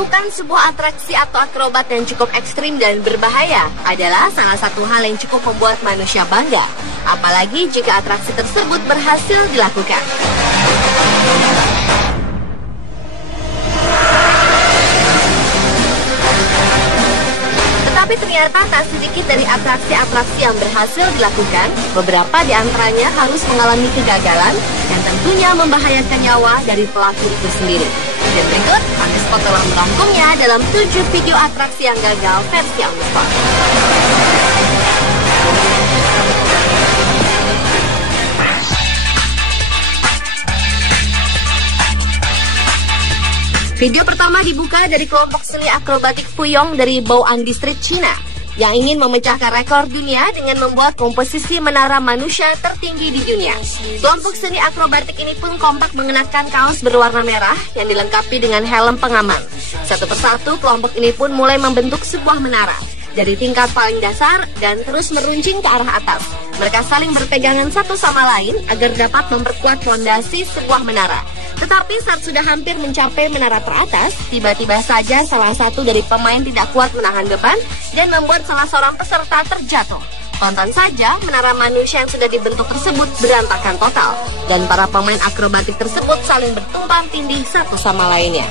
Melakukan sebuah atraksi atau akrobat yang cukup ekstrim dan berbahaya adalah salah satu hal yang cukup membuat manusia bangga, apalagi jika atraksi tersebut berhasil dilakukan. Tapi ternyata tak sedikit dari atraksi-atraksi yang berhasil dilakukan, beberapa di antaranya harus mengalami kegagalan yang tentunya membahayakan nyawa dari pelaku itu sendiri. Dan berikut, Underspot telah merangkumnya dalam 7 video atraksi yang gagal versi Underspot. Video pertama dibuka dari kelompok seni akrobatik Fuyong dari Bao'an District, China, yang ingin memecahkan rekor dunia dengan membuat komposisi menara manusia tertinggi di dunia. Kelompok seni akrobatik ini pun kompak mengenakan kaos berwarna merah yang dilengkapi dengan helm pengaman. Satu persatu kelompok ini pun mulai membentuk sebuah menara dari tingkat paling dasar dan terus meruncing ke arah atas. Mereka saling berpegangan satu sama lain agar dapat memperkuat fondasi sebuah menara. Tetapi saat sudah hampir mencapai menara teratas, tiba-tiba saja salah satu dari pemain tidak kuat menahan beban dan membuat salah seorang peserta terjatuh. Tonton saja, menara manusia yang sudah dibentuk tersebut berantakan total, dan para pemain akrobatik tersebut saling bertumpang tindih satu sama lainnya.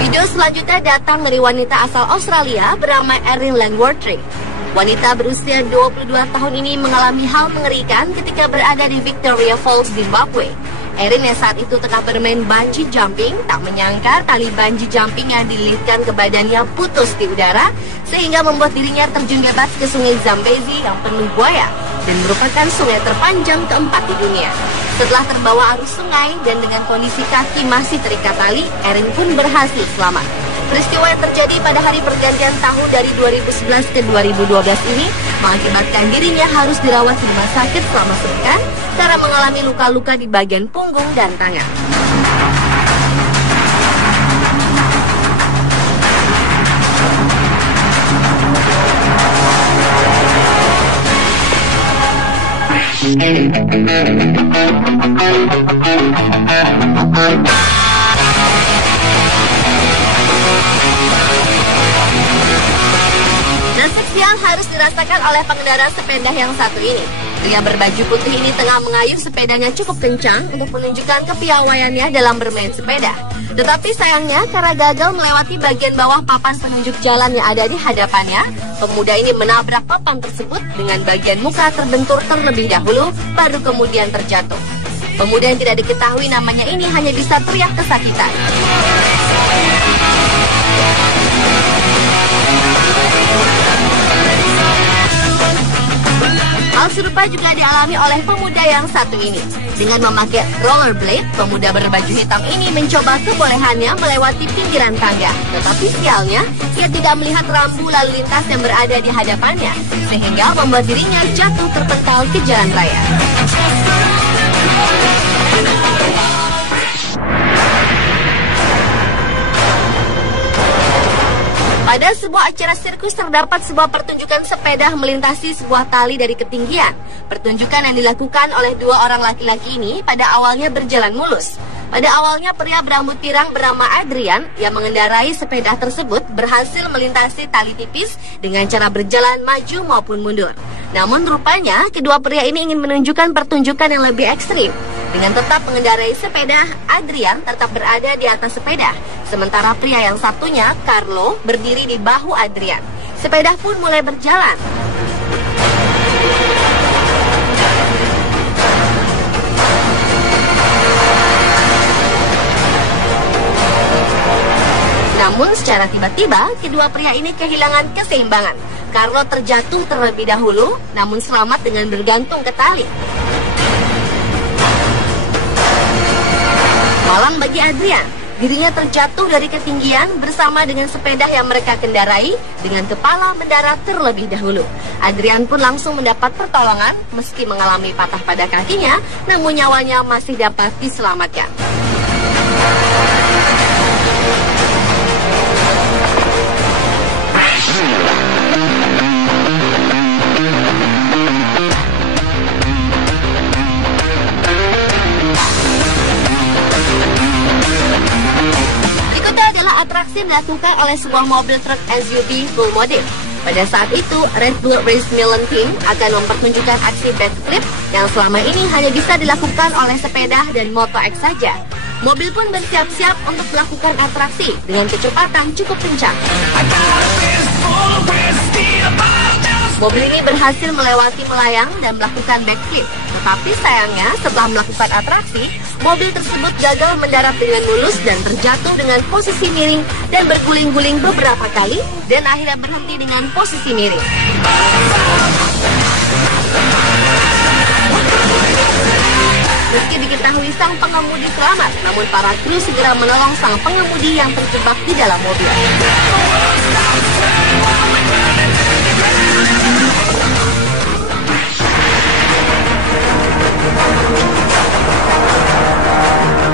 Video selanjutnya datang dari wanita asal Australia bernama Erin Langworthy. Wanita berusia 22 tahun ini mengalami hal mengerikan ketika berada di Victoria Falls, Zimbabwe. Erin yang saat itu tengah bermain bungee jumping tak menyangka tali bungee jumping yang dililitkan ke badannya putus di udara sehingga membuat dirinya terjun bebas ke sungai Zambezi yang penuh buaya dan merupakan sungai terpanjang keempat di dunia. Setelah terbawa arus sungai dan dengan kondisi kaki masih terikat tali, Erin pun berhasil selamat. Peristiwa yang terjadi pada hari pergantian tahun dari 2011 ke 2012 ini mengakibatkan dirinya harus dirawat di rumah sakit selama sepekan karena mengalami luka-luka di bagian punggung dan tangan. Nasib sial harus dirasakan oleh pengendara sepeda yang satu ini. Pria berbaju putih ini tengah mengayuh sepedanya cukup kencang untuk menunjukkan kepiawaiannya dalam bermain sepeda. Tetapi sayangnya karena gagal melewati bagian bawah papan penunjuk jalan yang ada di hadapannya, pemuda ini menabrak papan tersebut dengan bagian muka terbentur terlebih dahulu, baru kemudian terjatuh. Pemuda yang tidak diketahui namanya ini hanya bisa teriak kesakitan. Hal serupa juga dialami oleh pemuda yang satu ini. Dengan memakai rollerblade, pemuda berbaju hitam ini mencoba kebolehannya melewati pinggiran tangga. Tetapi sialnya, ia tidak melihat rambu lalu lintas yang berada di hadapannya, sehingga membuat dirinya jatuh terpental ke jalan raya. Pada sebuah acara sirkus terdapat sebuah pertunjukan sepeda melintasi sebuah tali dari ketinggian. Pertunjukan yang dilakukan oleh dua orang laki-laki ini pada awalnya berjalan mulus. Pada awalnya pria berambut pirang bernama Adrian yang mengendarai sepeda tersebut berhasil melintasi tali tipis dengan cara berjalan maju maupun mundur. Namun rupanya kedua pria ini ingin menunjukkan pertunjukan yang lebih ekstrim. Dengan tetap mengendarai sepeda, Adrian tetap berada di atas sepeda. Sementara pria yang satunya, Carlo, berdiri di bahu Adrian. Sepeda pun mulai berjalan. Namun secara tiba-tiba, kedua pria ini kehilangan keseimbangan. Carlo terjatuh terlebih dahulu, namun selamat dengan bergantung ke tali. Malang bagi Adrian. Dirinya terjatuh dari ketinggian bersama dengan sepeda yang mereka kendarai dengan kepala mendarat terlebih dahulu. Adrian pun langsung mendapat pertolongan meski mengalami patah pada kakinya, namun nyawanya masih dapat diselamatkan. Atraksi dilakukan oleh sebuah mobil truk SUV full modif. Pada saat itu, Red Bull Race Milan Team akan mempertunjukkan aksi backflip yang selama ini hanya bisa dilakukan oleh sepeda dan Moto X saja. Mobil pun bersiap-siap untuk melakukan atraksi dengan kecepatan cukup kencang. Mobil ini berhasil melewati pelayang dan melakukan backflip. Tetapi sayangnya setelah melakukan atraksi, mobil tersebut gagal mendarat dengan mulus dan terjatuh dengan posisi miring dan berguling-guling beberapa kali dan akhirnya berhenti dengan posisi miring. Meski diketahui sang pengemudi selamat, namun para kru segera menolong sang pengemudi yang terjebak di dalam mobil.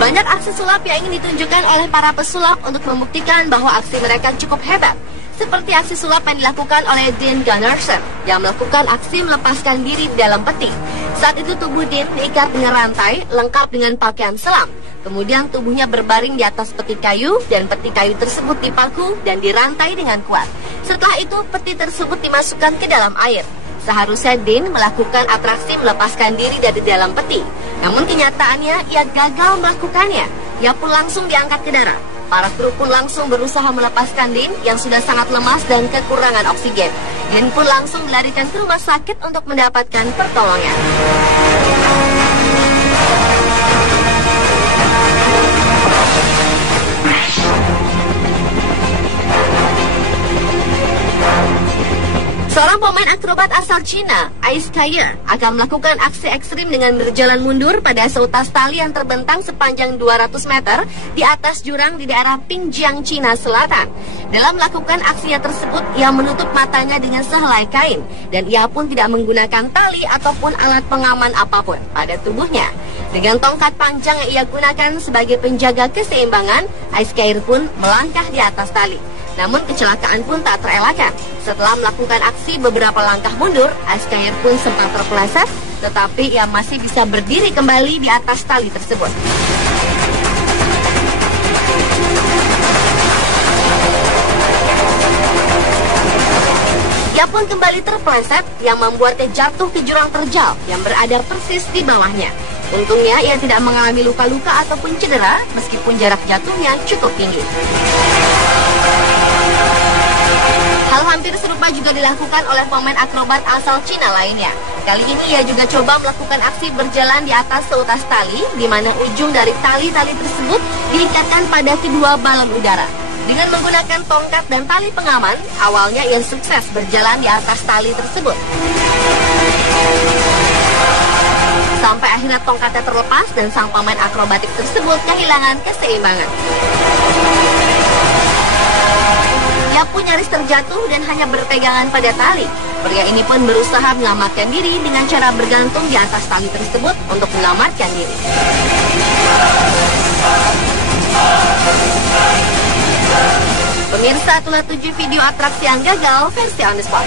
Banyak aksi sulap yang ingin ditunjukkan oleh para pesulap untuk membuktikan bahwa aksi mereka cukup hebat. Seperti aksi sulap yang dilakukan oleh Dean Gunnarsson yang melakukan aksi melepaskan diri di dalam peti. Saat itu tubuh Dean diikat dengan rantai lengkap dengan pakaian selam. Kemudian tubuhnya berbaring di atas peti kayu dan peti kayu tersebut dipaku dan dirantai dengan kuat. Setelah itu peti tersebut dimasukkan ke dalam air. Seharusnya Dean melakukan atraksi melepaskan diri dari dalam peti. Namun kenyataannya ia gagal melakukannya. Ia pun langsung diangkat ke darat. Para kru pun langsung berusaha melepaskan Dean yang sudah sangat lemas dan kekurangan oksigen. Dean pun langsung dilarikan ke rumah sakit untuk mendapatkan pertolongan. Seorang pemain akrobat asal Cina, Ice Kyer, akan melakukan aksi ekstrim dengan berjalan mundur pada seutas tali yang terbentang sepanjang 200 meter di atas jurang di daerah Pingjiang, Cina Selatan. Dalam melakukan aksinya tersebut, ia menutup matanya dengan sehelai kain, dan ia pun tidak menggunakan tali ataupun alat pengaman apapun pada tubuhnya. Dengan tongkat panjang yang ia gunakan sebagai penjaga keseimbangan, Ice Kyer pun melangkah di atas tali. Namun kecelakaan pun tak terelakkan. Setelah melakukan aksi beberapa langkah mundur, Ice Kyer pun sempat terpeleset, tetapi ia masih bisa berdiri kembali di atas tali tersebut. Ia pun kembali terpeleset yang membuatnya jatuh ke jurang terjal yang berada persis di bawahnya. Untungnya ia tidak mengalami luka-luka ataupun cedera meskipun jarak jatuhnya cukup tinggi. Hal hampir serupa juga dilakukan oleh pemain akrobat asal Cina lainnya. Kali ini ia juga coba melakukan aksi berjalan di atas seutas tali, di mana ujung dari tali-tali tersebut diikatkan pada kedua balon udara. Dengan menggunakan tongkat dan tali pengaman, awalnya ia sukses berjalan di atas tali tersebut. Sampai akhirnya tongkatnya terlepas dan sang pemain akrobatik tersebut kehilangan keseimbangan. Ia pun nyaris terjatuh dan hanya berpegangan pada tali. Pria ini pun berusaha menyelamatkan diri dengan cara bergantung di atas tali tersebut untuk menyelamatkan diri. Pemirsa, itulah 7 video atraksi yang gagal versi on the spot.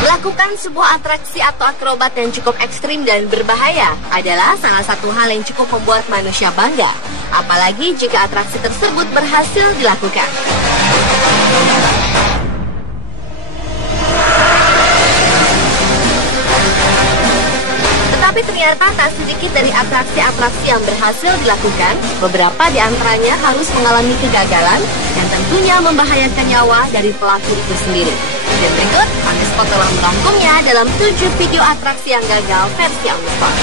Melakukan sebuah atraksi atau akrobat yang cukup ekstrim dan berbahaya adalah salah satu hal yang cukup membuat manusia bangga, apalagi jika atraksi tersebut berhasil dilakukan. Tetapi ternyata tak sedikit dari atraksi-atraksi yang berhasil dilakukan, beberapa di antaranya harus mengalami kegagalan dan tentunya membahayakan nyawa dari pelaku itu sendiri. Dan berikut, On The Spot telah merangkumnya dalam 7 video atraksi yang gagal versi On The Spot.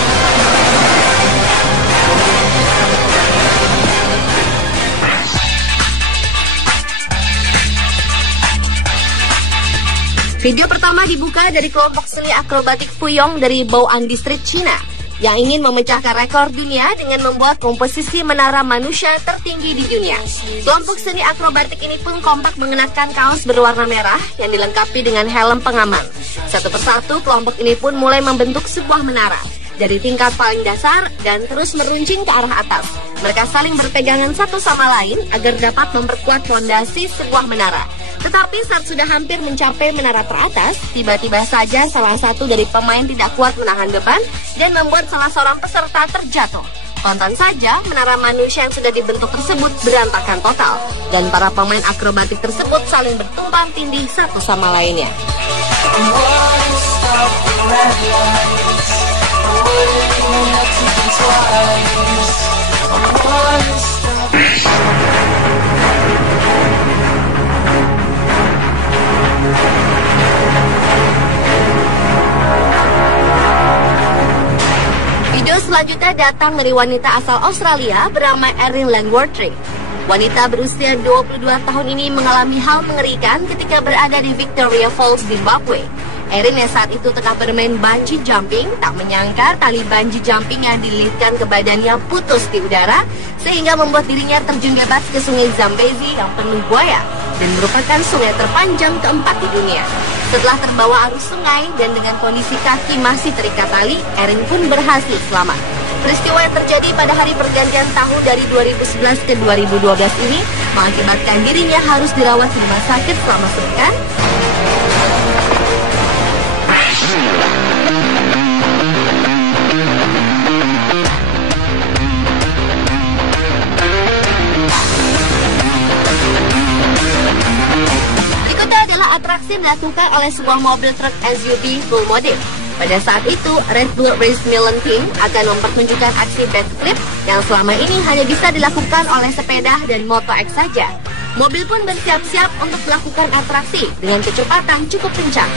Video pertama dibuka dari kelompok seni akrobatik Fuyong dari Bao'an District, China, yang ingin memecahkan rekor dunia dengan membuat komposisi menara manusia tertinggi di dunia. Kelompok seni akrobatik ini pun kompak mengenakan kaos berwarna merah yang dilengkapi dengan helm pengaman. Satu persatu kelompok ini pun mulai membentuk sebuah menara dari tingkat paling dasar dan terus meruncing ke arah atas. Mereka saling berpegangan satu sama lain agar dapat memperkuat fondasi sebuah menara. Tetapi saat sudah hampir mencapai menara teratas, tiba-tiba saja salah satu dari pemain tidak kuat menahan beban dan membuat salah seorang peserta terjatuh. Tonton saja, menara manusia yang sudah dibentuk tersebut berantakan total, dan para pemain akrobatik tersebut saling bertumpang tindih satu sama lainnya. Video selanjutnya datang dari wanita asal Australia bernama Erin Langworthy. Wanita berusia 22 tahun ini mengalami hal mengerikan ketika berada di Victoria Falls, Zimbabwe. Erin yang saat itu tengah bermain bungee jumping tak menyangka tali bungee jumping yang dililitkan ke badannya putus di udara sehingga membuat dirinya terjun bebas ke sungai Zambezi yang penuh buaya dan merupakan sungai terpanjang keempat di dunia. Setelah terbawa arus sungai dan dengan kondisi kaki masih terikat tali, Erin pun berhasil selamat. Peristiwa yang terjadi pada hari pergantian tahun dari 2011 ke 2012 ini mengakibatkan dirinya harus dirawat di rumah sakit selama sepekan. Berikutnya adalah atraksi yang dilakukan oleh sebuah mobil truk SUV full modif. Pada saat itu, Red Bull Race Milan Team akan mempertunjukkan aksi backflip yang selama ini hanya bisa dilakukan oleh sepeda dan Moto X saja. Mobil pun bersiap-siap untuk melakukan atraksi dengan kecepatan cukup kencang.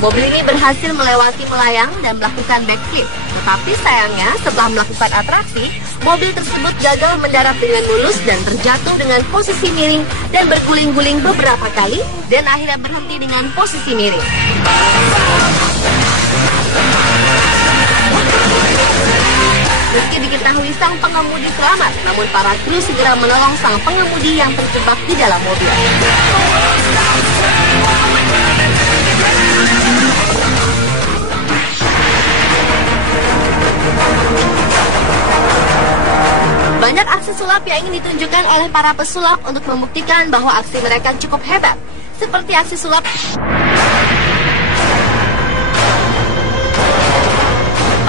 Mobil ini berhasil melewati pelayang dan melakukan backflip. Tetapi sayangnya setelah melakukan atraksi, mobil tersebut gagal mendarat dengan mulus dan terjatuh dengan posisi miring dan berguling-guling beberapa kali dan akhirnya berhenti dengan posisi miring. Meski diketahui sang pengemudi selamat, namun para kru segera menolong sang pengemudi yang terjebak di dalam mobil. Banyak aksi sulap yang ingin ditunjukkan oleh para pesulap untuk membuktikan bahwa aksi mereka cukup hebat, seperti aksi sulap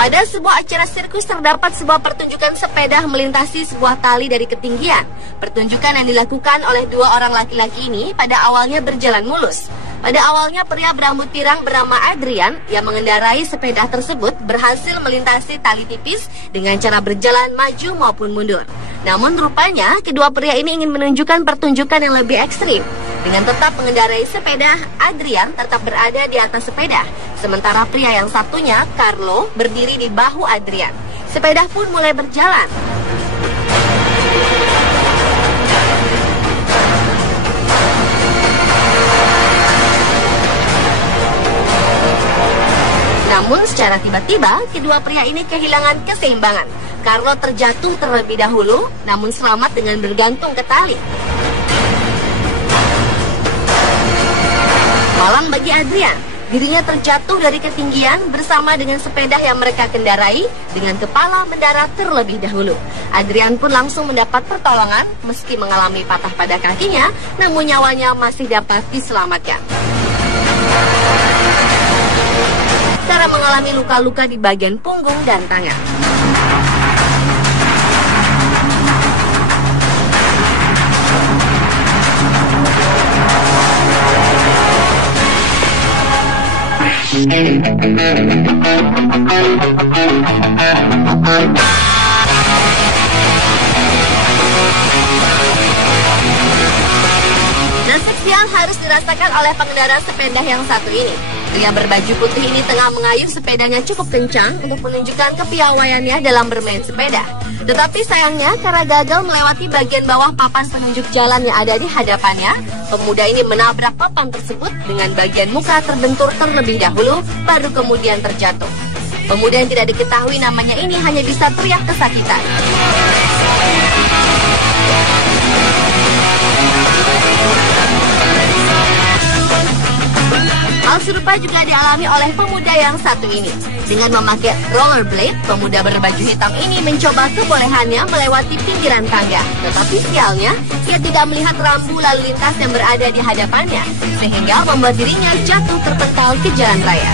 pada sebuah acara sirkus terdapat sebuah pertunjukan sepeda melintasi sebuah tali dari ketinggian. Pertunjukan yang dilakukan oleh dua orang laki-laki ini pada awalnya berjalan mulus. Pada awalnya pria berambut pirang bernama Adrian yang mengendarai sepeda tersebut berhasil melintasi tali tipis dengan cara berjalan maju maupun mundur. Namun rupanya kedua pria ini ingin menunjukkan pertunjukan yang lebih ekstrim. Dengan tetap mengendarai sepeda, Adrian tetap berada di atas sepeda. Sementara pria yang satunya, Carlo, berdiri di bahu Adrian. Sepeda pun mulai berjalan. Namun secara tiba-tiba, kedua pria ini kehilangan keseimbangan. Carlo terjatuh terlebih dahulu, namun selamat dengan bergantung ke tali. Malang bagi Adrian, dirinya terjatuh dari ketinggian bersama dengan sepeda yang mereka kendarai dengan kepala mendarat terlebih dahulu. Adrian pun langsung mendapat pertolongan meski mengalami patah pada kakinya, namun nyawanya masih dapat diselamatkan. Sarah mengalami luka-luka di bagian punggung dan tangan. Nasib yang harus dirasakan oleh pengendara sepeda yang satu ini. Pria berbaju putih ini tengah mengayuh sepedanya cukup kencang untuk menunjukkan kepiawaiannya dalam bermain sepeda. Tetapi sayangnya, karena gagal melewati bagian bawah papan penunjuk jalan yang ada di hadapannya, pemuda ini menabrak papan tersebut dengan bagian muka terbentur terlebih dahulu, baru kemudian terjatuh. Pemuda yang tidak diketahui namanya ini hanya bisa teriak kesakitan. Hal serupa juga dialami oleh pemuda yang satu ini. Dengan memakai rollerblade, pemuda berbaju hitam ini mencoba kebolehannya melewati pinggiran tangga. Tetapi sialnya, ia tidak melihat rambu lalu lintas yang berada di hadapannya, sehingga membuat dirinya jatuh terpental ke jalan raya.